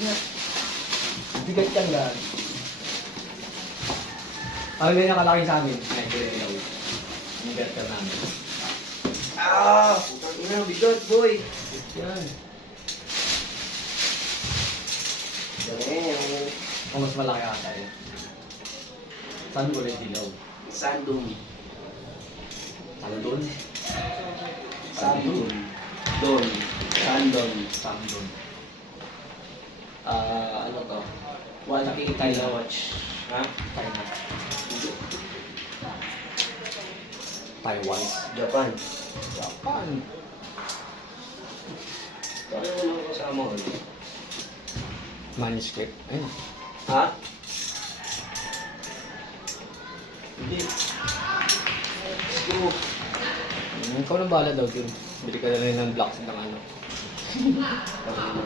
Bigat. Bigat yan gan. Ang ganyan kalaki sa amin. Ay, ilaw. Bigat ka namin. Putang ina, bigat, boy. Yan. Damn. Kung mas malaki ka tayo. Saan ko rin dilaw? Sandong. Sandon? Sandong. Don. Sandong. Sandon. Ano to? 1K kilowatts. Ha? China. Taiwan. Japan. Japan. Parang mo lang kasama ko. Manuscript. Ayun. Ha? Hindi. Screw. Ikaw na bahala daw, Jun. Bili ka na rin ng blocks ng ano. Parang